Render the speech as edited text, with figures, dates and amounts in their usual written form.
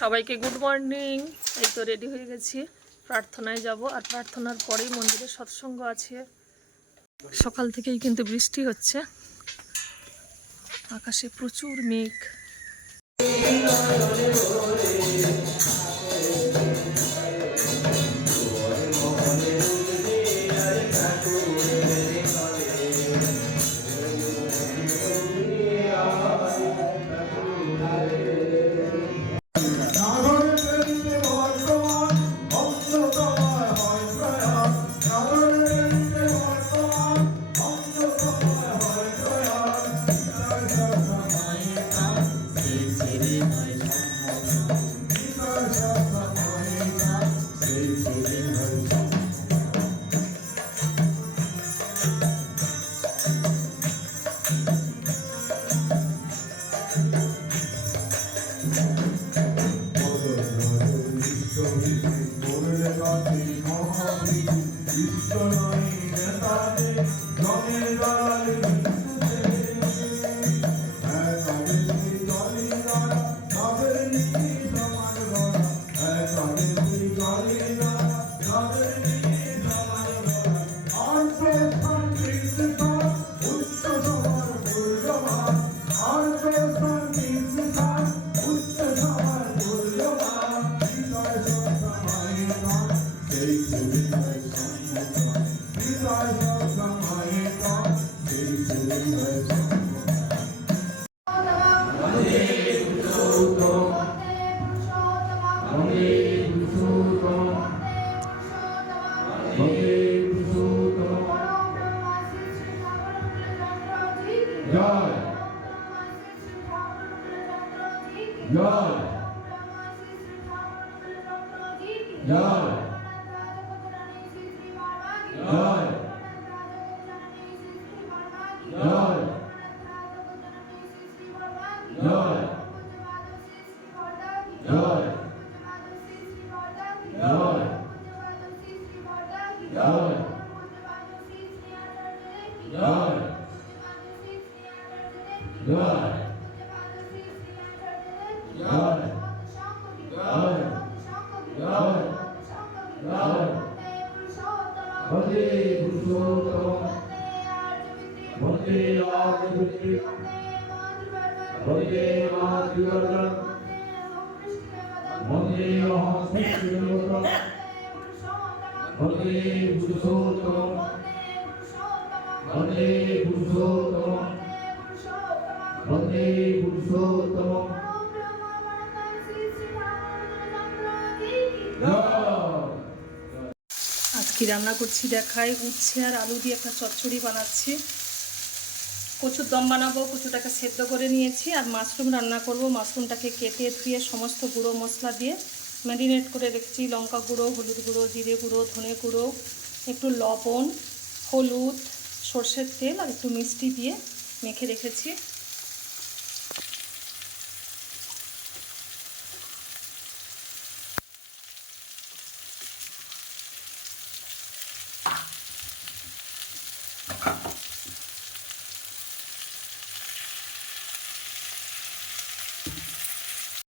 সবাইকে good morning. এই তো রেডি হয়ে গেছি, প্রার্থনায় যাব। আর প্রার্থনার পরেই মন্দিরে সৎসঙ্গ আছে। সকাল থেকেই কিন্তু বৃষ্টি হচ্ছে, আকাশে প্রচুর মেঘ। আজকে রান্না করছি দেখাই, উচ্ছে আর আলু দিয়ে একটা চচ্চড়ি বানাচ্ছি। কচুর দম বানাবো, কচুটাকে সেদ্ধ করে নিয়েছি। আর মাশরুম রান্না করব। মাশরুমটাকে কেটে ধুয়ে সমস্ত গুঁড়ো মশলা দিয়ে ম্যারিনেট করে রেখেছি। লঙ্কা গুঁড়ো, হলুদ গুঁড়ো, জিরে গুঁড়ো, ধনে গুঁড়ো, একটু লবণ, হলুদ, সর্ষের তেল আর একটু মিষ্টি দিয়ে মেখে রেখেছি।